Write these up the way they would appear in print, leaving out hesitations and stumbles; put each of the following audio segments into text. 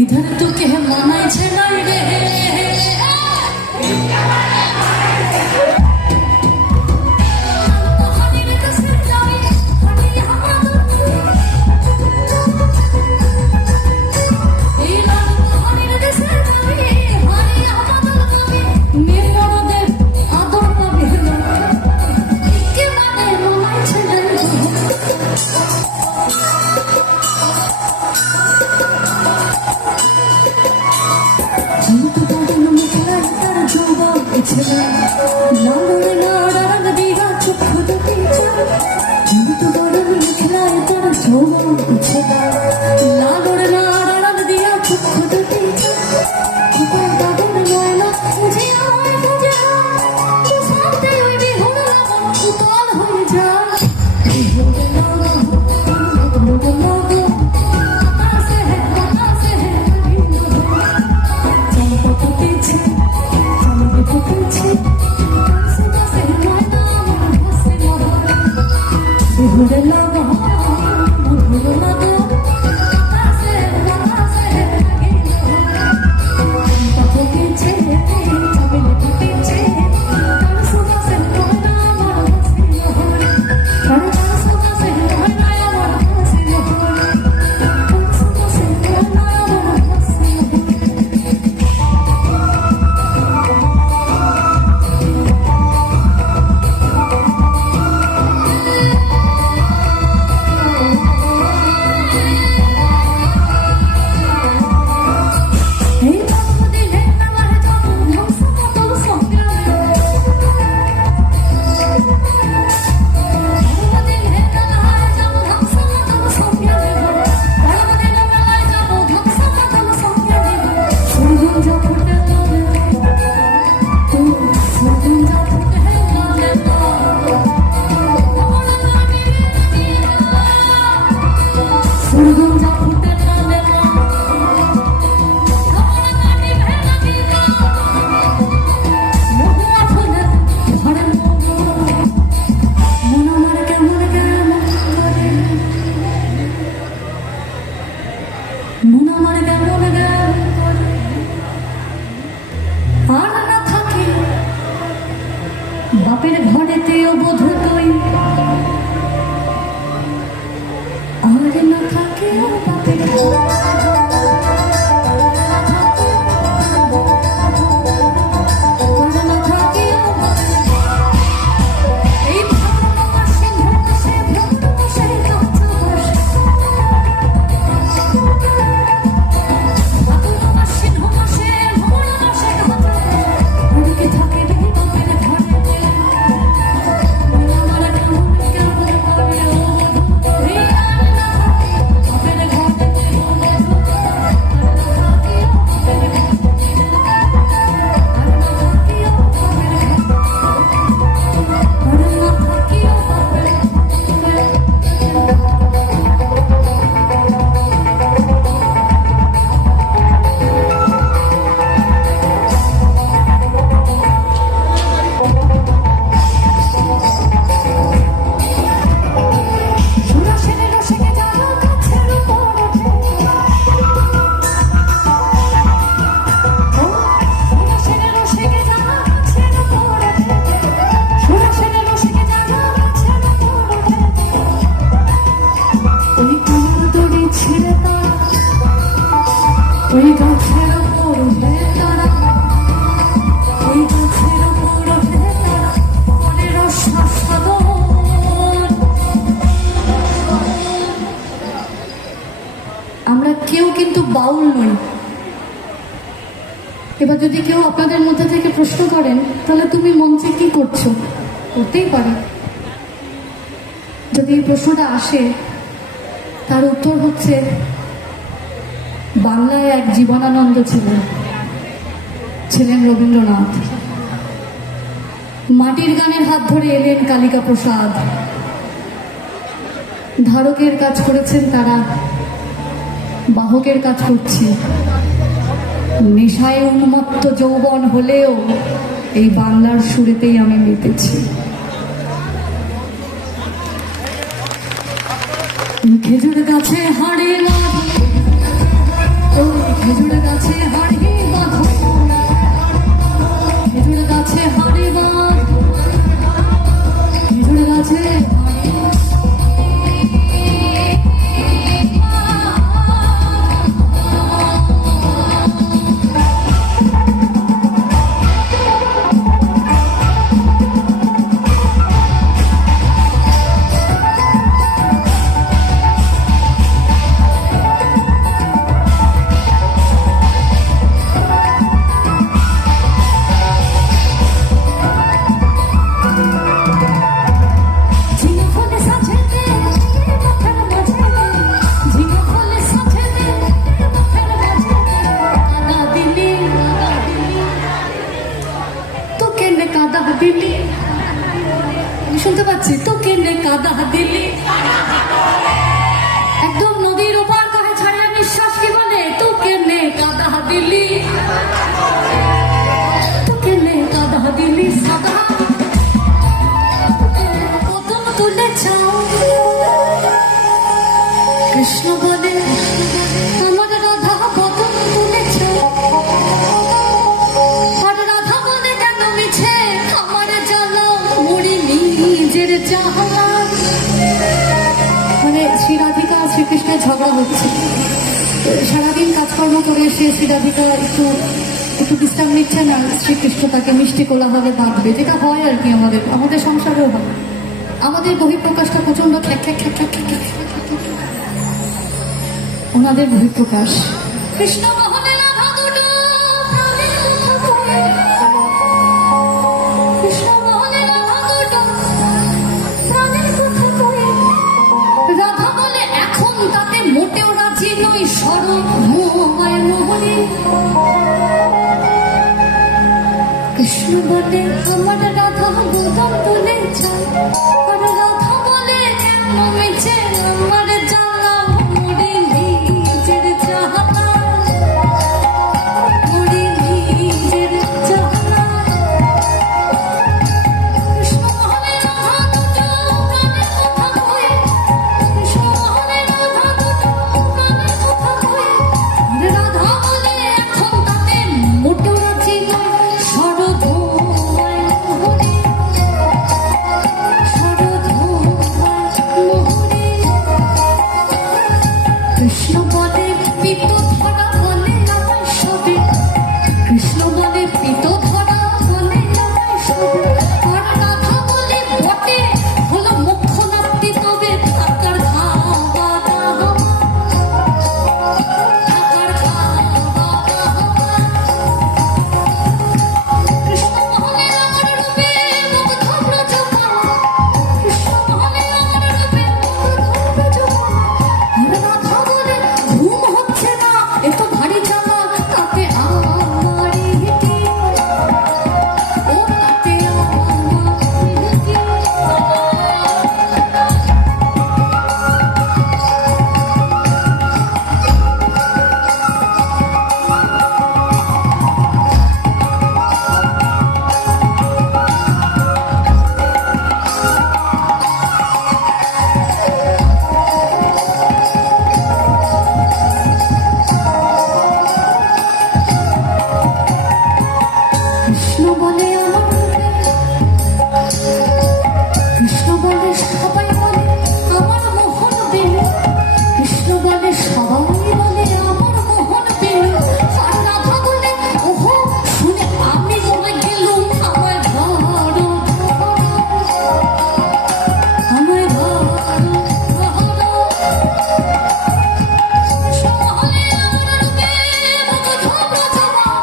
इधर तो के मानाय छे নাই रे লালরে নাড়ার দিঘা চক্ষু দুটি চায় কিন্তু গরম খেলায় তার যৌবন ছেলা লালরে নাড়ার দিঘা চক্ষু দুটি চায় খোপার দাদন ময়না খুঁজে আমায় খুঁজে তো শান্তি ওই বিহুর আমার উতল হয়ে যায় বিহুরে লাগো বিহুরে লাগো আকাশে হে বিন্দু চম্পা ফুটেছে চম্পা ফুটেছে বিহুরে লাগো বিহুরে লাগো আকাশে চম্পা ফুটেছে চামেলি ফুটেছে তার সুবাসে ময়না আমার হাসিল হয় তার সুবাসে ময়না আমার হাসিল হয় তার সুবাসে ময়না আমার হাসিল এই জন্মদিনে আমার জন্ম ধ্বংস মতো সংগ্রামে জন্মদিনে আমার জন্ম ধ্বংস মতো সংগ্রামে জন্মদিনে আমার জন্ম ধ্বংস মতো সংগ্রামে সুরগুন যা ফুটে তোলে সুরগুন যা ফুটে তোলে সুরগুন যা ফুটে তোলে বাপের ঘরেতেও বোধ তুই আর না থাকে বাপের ওই গাছের ওপর তারা ওই গাছের ওপর তারা মনের সাধন আমরা কেউ কিন্তু বাউল নই। এবার যদি কেউ আপনাদের মধ্যে থেকে প্রশ্ন করেন তাহলে তুমি মঞ্চে কি করছো, করতেই পারে। যদি এই প্রশ্নটা আসে তার উত্তর হচ্ছে বাংলায় এক জীবনানন্দ ছিলেন রবীন্দ্রনাথ। মাটির গানের হাত ধরে এলেন কালিকা প্রসাদ। ধারকের কাজ করেছেন তারা, বাহকের কাজ করছি। নেশায় উন্মত্ত যৌবন হলেও এই বাংলার সুরেতেই আমি মেতেছি। খেজুর গাছে হাড়ে খেজুর গাছে হাড়ি বাঁধো, খেজুর গাছে হাড়ি বাঁধ, খেজুর গাছে কাদা দিলি একদম নদীর ওপার কহে ছাড়িয়া নিঃশ্বাস কি বলে তোকে নে কাদা দিলি তোকে নে কাদা দিলি সাদা কদম তুলে চাও কৃষ্ণ বলে আমার রাধা কদম তুলে চাও আর রাধা বলে কেন মিছে আমার জ্বালা মুড়ি নিজের জ্বালা মানে শ্রী রাধিকা আর শ্রীকৃষ্ণের ঝগড়া হচ্ছে সারাদিন কাজকর্ম করে এসে শ্রী রাধিকা একটু একটু বিশ্রাম নিচ্ছে না শ্রীকৃষ্ণ তাকে মিষ্টি কোলাহলে বাঁধবে যেটা হয় আর কি আমাদের সংসারেও হয় আমাদের বহিঃপ্রকাশটা প্রচন্ড খ্যাক খ্যাক খ্যাক খ্যাক খ্যাক ওনাদের বহিঃপ্রকাশ কৃষ্ণ মোহনে রাধা দুটো প্রাণের কথা কয়ে কৃষ্ণ মোহনে রাধা দুটো প্রাণের কথা কয়ে রাধা বলে এখন তাতে মোটেও রাজি নই স্বরূপ মোহমায় মোহনে কৃষ্ণ বলে আমার রাধা গোদম তুলে চায় আর রাধা বলে কেন মিছে আমার জ্বালা মুড়ি নিজের জ্বালা মুড়ি নিজের জ্বালা কৃষ্ণ মোহনে রাধা দুটো প্রাণের কথা কয়ে কৃষ্ণ মোহনে রাধা দুটো প্রাণের কথা কয়ে রাধা বলে এখন তাতে মোটেও রাজি নয় সরধমায় মোহনে কৃষ্ণ বলে পিত ধরা বলে আমায় সবে কৃষ্ণ বলে পিত ধরা বলে আমায় সবে আর রাধা বলে বটে হলো মুখ্য নামটি তবে থাকার খাওয়া দাওয়া থাকার খাওয়া দাওয়া কৃষ্ণ মোহনে আমার রূপে মুগ্ধ ব্রজপাল কৃষ্ণ মোহনে আমার রূপে মুগ্ধ ব্রজপাল রাধা বলে ঘুম হচ্ছে না এত ভারী জ্বালা তাতে আমার কি ও তাতে আমার কি কৃষ্ণ বলে কৃষ্ণ বলে সবাই বলে আমার মোহন দিল কৃষ্ণ বলে সবাই বলে আমার মোহন দিল আর রাধা বলে ওহো শুনে আমি বলে গেলুম আমার ঘর আমার ঘর কৃষ্ণ হলে আমার রূপে মুগ্ধ ব্রজপাল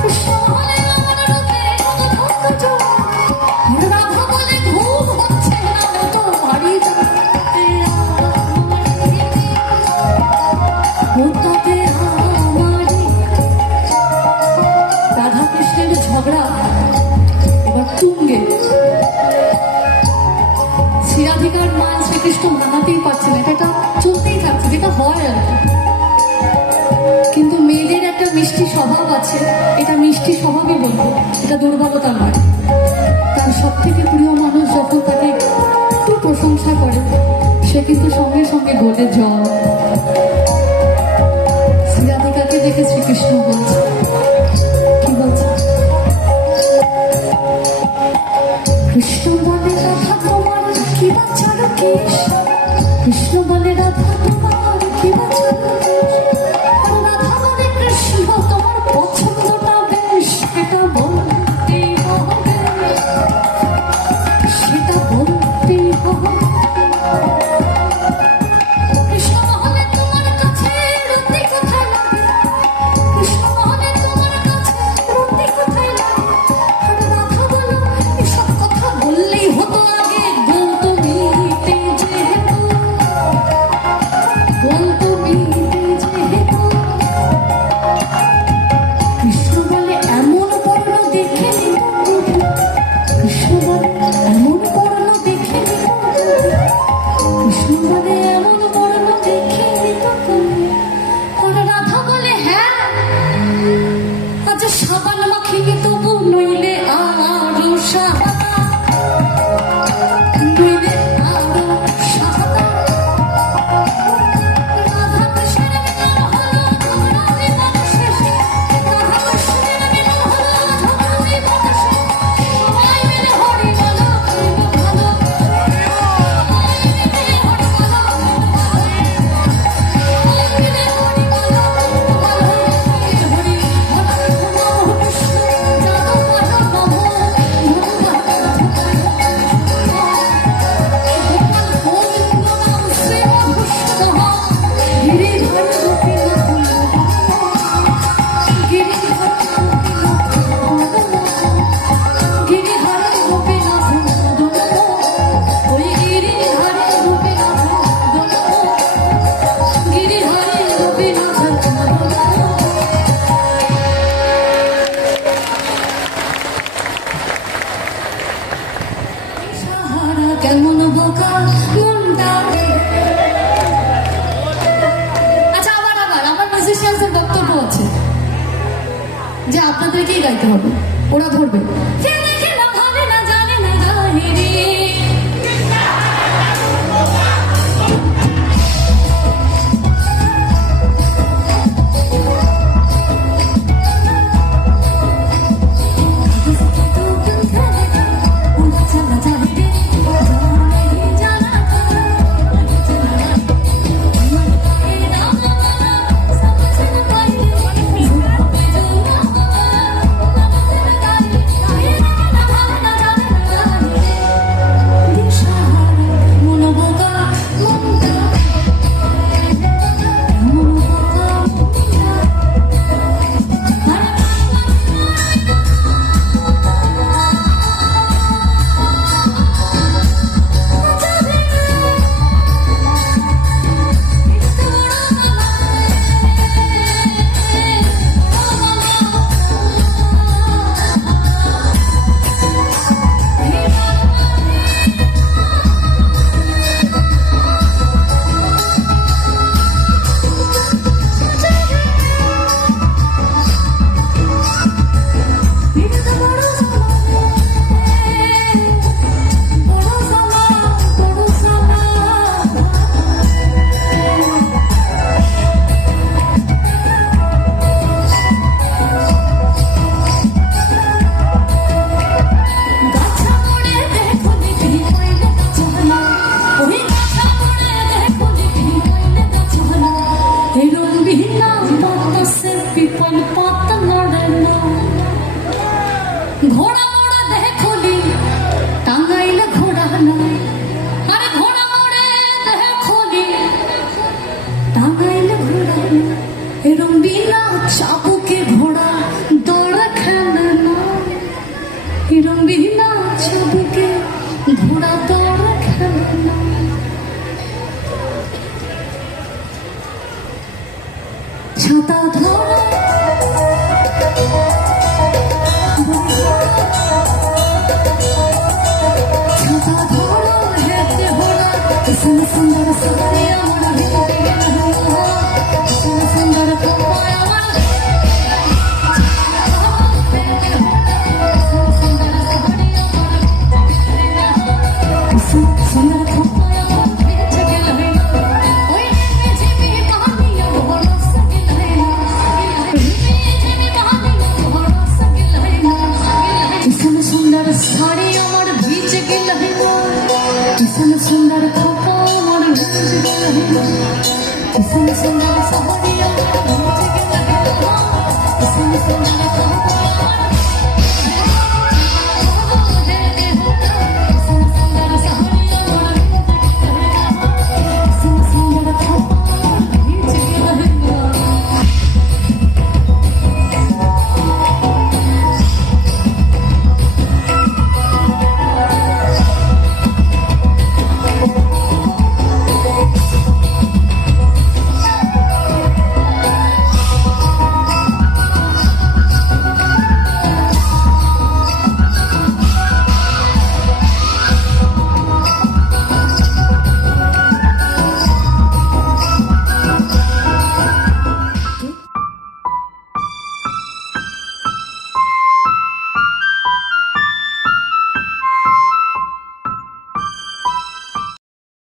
কৃষ্ণ হলে আমার রূপে মুগ্ধ ব্রজপাল রাধা বলে ঘুম হচ্ছে না তো ভারী যাতে রাধা কৃষ্ণের ঝগড়া এবার তুঙ্গে শ্রীরাধিকার মা শ্রীকৃষ্ণ মানাতেই পারছে না এটা চলতেই থাকছে যেটা হয় আর কি কিন্তু মেয়েদের একটা মিষ্টি স্বভাব আছে এটা মিষ্টি স্বভাবই বলবো এটা দুর্বলতা নয় তার সব থেকে প্রিয় মানুষ যখন তাকে একটু প্রশংসা করে সে কিন্তু সঙ্গে সঙ্গে গলে জল শ্রীরাধিকাকে দেখে শ্রীকৃষ্ণ বলছে কি বলছে কৃষ্ণ বলে রাধা তোমার কি বাচ্চার কেশ কৃষ্ণ বলে রাধা তোমার কি বাচ্চার কেশ আর রাধা বলে কৃষ্ণ তোমার পছন্দটা বেশ এটা বলতেই হবে সেটা বলতেই হবে কৃষ্ণ হলে তোমার কাছে রতি কোথায় লাগে কৃষ্ণ আপনাদেরকেই গাইতে হবে, ওরা ধরবে। সে দেখে না ভাবে না জানে না জানে রে। ঘোড়া মোড়া দেখলি টাঙ্গাইলে ঘোড়া নাই, আরে ঘোড়া মোড়ে দেখলি টাঙ্গাইলে ঘোড়া নাই, এরম বিনা চাবুকে ঘোড়া দৌড়া খেলে না, এরম বিনা চাবুকে ঘোড়া দৌড়া খেলে না। ছাতা ধরা সুন্দর সবাই আমার সুন্দর কপায় আমার সুন্দর কপায় আমার বেঁচে গেল ওই ঝিমি পানিয়া বড় সগিলাই না, ঝিমি পানিয়া বড় সগিলাই না, কিসম সুন্দর শাড়ি আমার ভিজে গেল কিসম সুন্দর খোপা আমার ভিজে গেল কিসম সুন্দর সহরিয়া ভিজে গেল কিসম সুন্দর